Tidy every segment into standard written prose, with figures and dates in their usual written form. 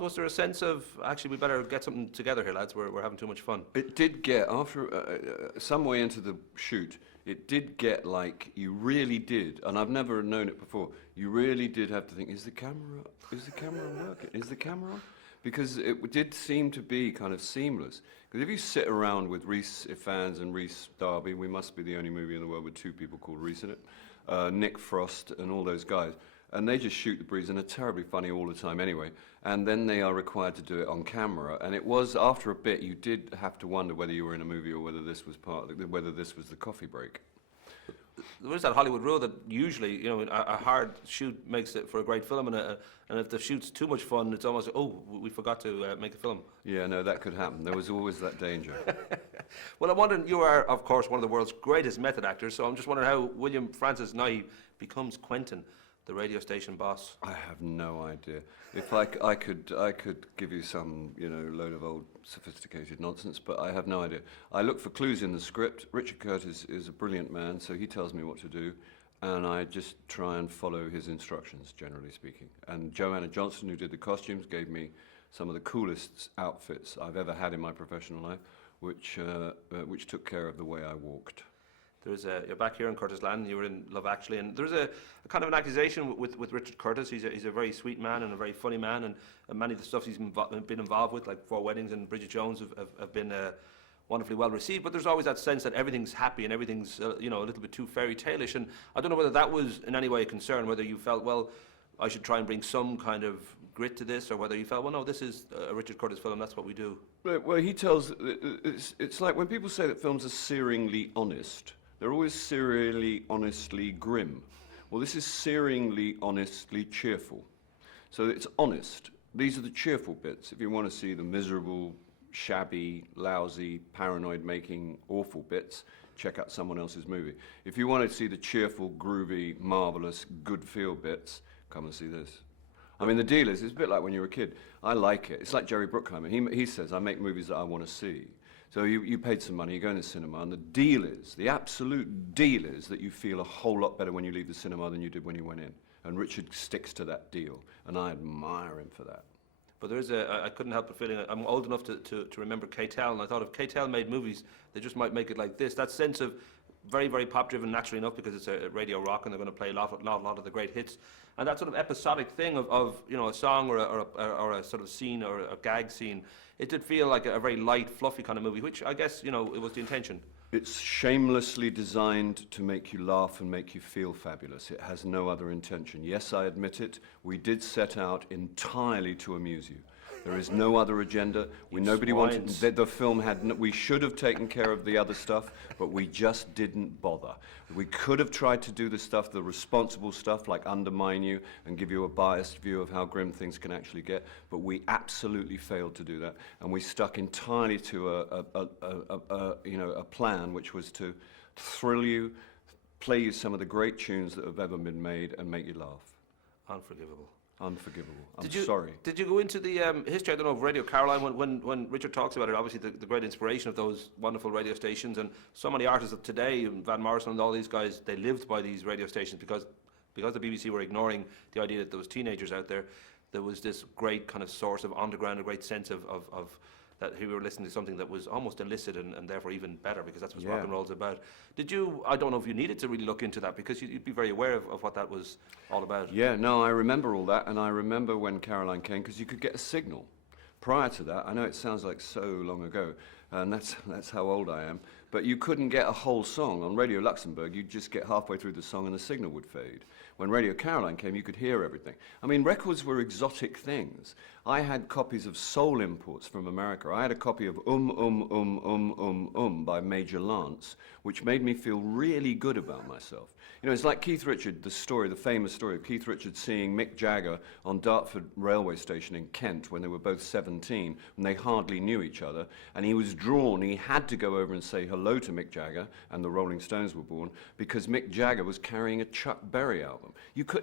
involved? Was there a sense of, actually, we better get something together here, lads, we're having too much fun? It did get, after some way into the shoot, it did get like, you really did, and I've never known it before, you really did have to think, is the camera working? Is the camera on? Because it did seem to be kind of seamless. Because if you sit around with Rhys Ifans and Rhys Darby, we must be the only movie in the world with two people called Rhys in it, Nick Frost and all those guys, and they just shoot the breeze and are terribly funny all the time anyway, and then they are required to do it on camera, and it was, after a bit, you did have to wonder whether you were in a movie or whether this was whether this was the coffee break. There is that Hollywood rule that usually, you know, a hard shoot makes it for a great film, and if the shoot's too much fun, it's almost, oh, we forgot to make a film. Yeah, no, that could happen. There was always that danger. Well, I'm wondering, you are, of course, one of the world's greatest method actors, so I'm just wondering how William Francis Nighy becomes Quentin, the radio station boss. I have no idea. If I could give you some, you know, load of old sophisticated nonsense, but I have no idea. I look for clues in the script. Richard Curtis is a brilliant man, so he tells me what to do, and I just try and follow his instructions, generally speaking. And Joanna Johnson, who did the costumes, gave me some of the coolest outfits I've ever had in my professional life, which took care of the way I walked. You're back here in Curtis Land, you were in Love Actually, and there's a kind of an accusation with Richard Curtis. He's a very sweet man and a very funny man, and many of the stuff he's been involved with, like Four Weddings and Bridget Jones, have been wonderfully well received, but there's always that sense that everything's happy and everything's you know, a little bit too fairy tale-ish, and I don't know whether that was in any way a concern, whether you felt, well, I should try and bring some kind of grit to this, or whether you felt, well, no, this is a Richard Curtis film, that's what we do. Well, he tells, it's like when people say that films are searingly honest, they're always serially, honestly grim. Well, this is searingly, honestly cheerful. So it's honest. These are the cheerful bits. If you want to see the miserable, shabby, lousy, paranoid-making, awful bits, check out someone else's movie. If you want to see the cheerful, groovy, marvelous, good feel bits, come and see this. I mean, the deal is, it's a bit like when you were a kid. I like it. It's like Jerry Bruckheimer. He says, I make movies that I want to see. So you paid some money, you go in the cinema, and the deal is, the absolute deal is that you feel a whole lot better when you leave the cinema than you did when you went in. And Richard sticks to that deal, and I admire him for that. But there is I couldn't help but feeling, I'm old enough to remember K-Tel, and I thought if K-Tel made movies, they just might make it like this. That sense of very, very pop-driven, naturally enough, because it's a radio rock, and they're going to play a lot of the great hits. And that sort of episodic thing of you know, a song or a sort of scene or a gag scene, it did feel like a very light, fluffy kind of movie, which I guess, you know, it was the intention. It's shamelessly designed to make you laugh and make you feel fabulous. It has no other intention. Yes, I admit it, we did set out entirely to amuse you. There is no other agenda. Nobody wanted. The film had. We should have taken care of the other stuff, but we just didn't bother. We could have tried to do the stuff, the responsible stuff, like undermine you and give you a biased view of how grim things can actually get. But we absolutely failed to do that, and we stuck entirely to a plan, which was to thrill you, play you some of the great tunes that have ever been made, and make you laugh. Unforgivable. Unforgivable. I'm sorry. Did you go into the history, I don't know, of Radio Caroline, when Richard talks about it, obviously the great inspiration of those wonderful radio stations, and so many artists of today, Van Morrison and all these guys, they lived by these radio stations because the BBC were ignoring the idea that there was teenagers out there. There was this great kind of source of underground, a great sense of that we were listening to something that was almost illicit and therefore even better, because that's what rock and roll's about. Did you, I don't know if you needed to really look into that, because you'd be very aware of what that was all about. Yeah, no, I remember all that, and I remember when Caroline came, because you could get a signal. Prior to that, I know it sounds like so long ago, and that's how old I am, but you couldn't get a whole song. On Radio Luxembourg, you'd just get halfway through the song and the signal would fade. When Radio Caroline came, you could hear everything. I mean, records were exotic things. I had copies of soul imports from America. I had a copy of by Major Lance, which made me feel really good about myself. You know, it's like Keith Richard, the famous story of Keith Richard seeing Mick Jagger on Dartford railway station in Kent when they were both 17, and they hardly knew each other, and he was drawn, he had to go over and say hello to Mick Jagger, and the Rolling Stones were born, because Mick Jagger was carrying a Chuck Berry album.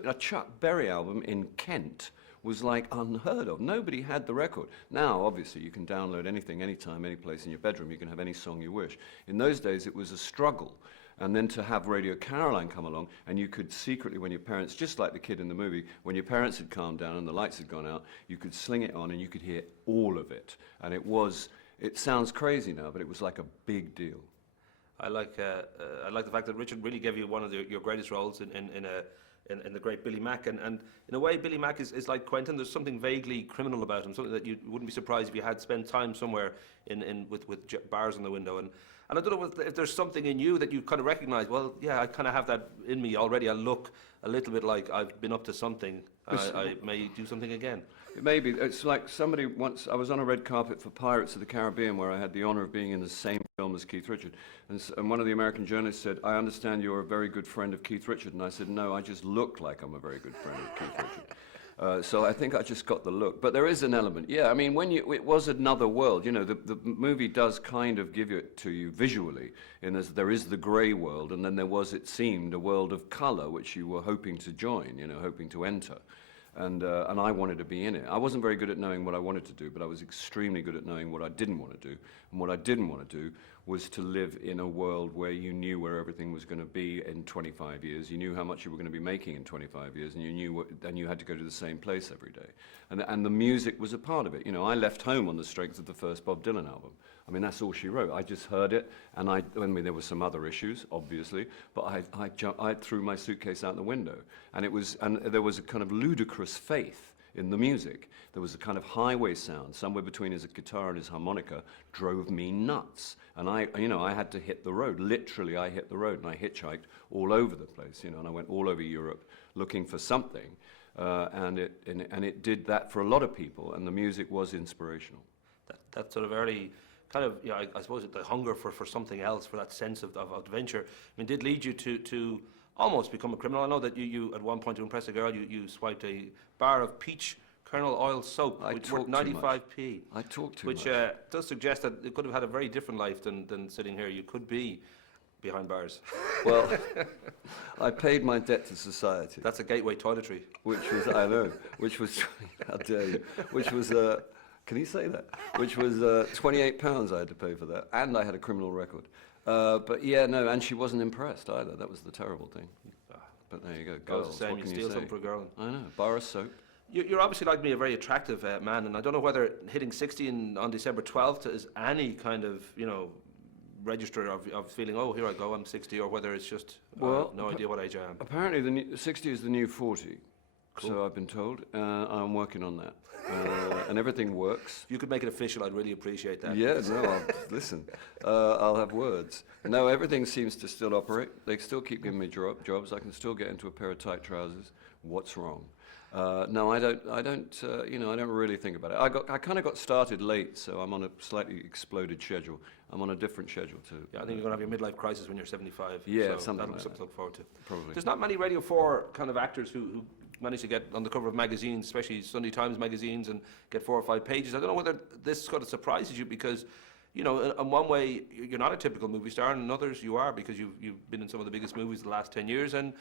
A Chuck Berry album in Kent was like unheard of. Nobody had the record. Now, obviously, you can download anything, anytime, any place in your bedroom. You can have any song you wish. In those days, it was a struggle. And then to have Radio Caroline come along, and you could secretly, when your parents, just like the kid in the movie, when your parents had calmed down and the lights had gone out, you could sling it on and you could hear all of it. And it sounds crazy now, but it was like a big deal. I like the fact that Richard really gave you one of your greatest roles in the great Billy Mack, and in a way Billy Mack is like Quentin. There's something vaguely criminal about him, something that you wouldn't be surprised if you had spent time somewhere with bars in the window. And I don't know if there's something in you that you kind of recognise, well, yeah, I kind of have that in me already. I look a little bit like I've been up to something, and I may do something again. Maybe. It's like somebody once, I was on a red carpet for Pirates of the Caribbean, where I had the honour of being in the same film as Keith Richard. And one of the American journalists said, I understand you're a very good friend of Keith Richard. And I said, no, I just look like I'm a very good friend of Keith Richard. So I think I just got the look. But there is an element. Yeah, I mean, it was another world. You know, the movie does kind of give it to you visually. There is the grey world, and then there was, it seemed, a world of colour, which you were hoping to join, hoping to enter. And I wanted to be in it. I wasn't very good at knowing what I wanted to do, but I was extremely good at knowing what I didn't want to do. And what I didn't want to do was to live in a world where you knew where everything was going to be in 25 years. You knew how much you were going to be making in 25 years, and you knew and you had to go to the same place every day. And the music was a part of it. I left home on the strength of the first Bob Dylan album. I mean, that's all she wrote. I just heard it, and I mean, there were some other issues, obviously, but I threw my suitcase out the window, and there was a kind of ludicrous faith in the music. There was a kind of highway sound, somewhere between his guitar and his harmonica, drove me nuts. And I had to hit the road. Literally, I hit the road, and I hitchhiked all over the place, and I went all over Europe looking for something, and it did that for a lot of people, and the music was inspirational. That sort of early kind of, I suppose the hunger for something else, for that sense of adventure, I mean, did lead you to almost become a criminal. I know that you at one point, to impress a girl, you swiped a bar of peach kernel oil soap, which worth 95p. I talk too much. Which does suggest that it could have had a very different life than sitting here. You could be behind bars. Well, I paid my debt to society. That's a gateway toiletry. Which was, I know, which was, how dare you, which was, can you say that? Which was £28 I had to pay for that, and I had a criminal record. But yeah, no, and she wasn't impressed either. That was the terrible thing. But there you go, girls, what can you steal say? something for a girl. I know, bar of soap. You're obviously, like me, a very attractive man, and I don't know whether hitting 60 on December 12th is any kind of, register of feeling, oh, here I go, I'm 60, or whether it's just no idea what age I am. Apparently, 60 is the new 40. Cool. So I've been told. I'm working on that. And everything works. If you could make it official, I'd really appreciate that. Yeah, no, listen, I'll have words. No, everything seems to still operate. They still keep giving me jobs. I can still get into a pair of tight trousers. What's wrong? No, I don't really think about it. I kind of got started late, so I'm on a slightly exploded schedule. I'm on a different schedule too. Yeah, I think you're going to have your midlife crisis when you're 75. Yeah, so something like something to look forward to. Probably. There's not many Radio 4 kind of actors who manage to get on the cover of magazines, especially Sunday Times magazines, and get 4 or 5 pages. I don't know whether this sort of surprises you because, in one way, you're not a typical movie star, and in others you are, because you've been in some of the biggest movies the last 10 years, and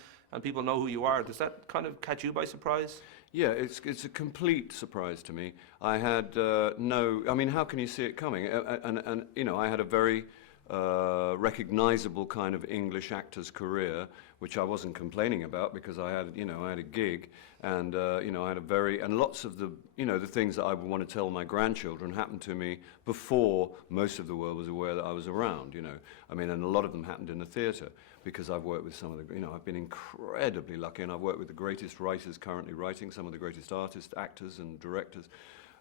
people know who you are. Does that kind of catch you by surprise? Yeah, it's a complete surprise to me. I had I mean, how can you see it coming? And I had a very recognizable kind of English actor's career, which I wasn't complaining about because I had a gig, and I had and lots of the the things that I would want to tell my grandchildren happened to me before most of the world was aware that I was around. I mean, and a lot of them happened in the theatre because I've worked with some of the I've been incredibly lucky, and I've worked with the greatest writers currently writing, some of the greatest artists, actors, and directors.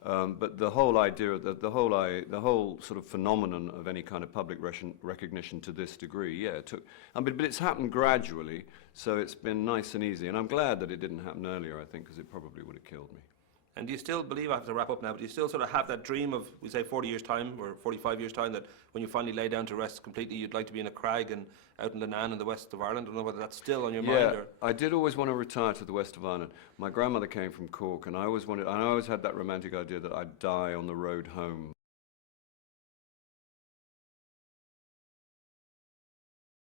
But the whole idea, the whole sort of phenomenon of any kind of public recognition to this degree, yeah, it took. But it's happened gradually, so it's been nice and easy. And I'm glad that it didn't happen earlier, I think, because it probably would have killed me. And do you still believe, I have to wrap up now, but do you still sort of have that dream of, we say, 40 years' time or 45 years' time, that when you finally lay down to rest completely, you'd like to be in a crag and out in the Nan in the west of Ireland? I don't know whether that's still on your mind. Yeah, I did always want to retire to the west of Ireland. My grandmother came from Cork, and I always had that romantic idea that I'd die on the road home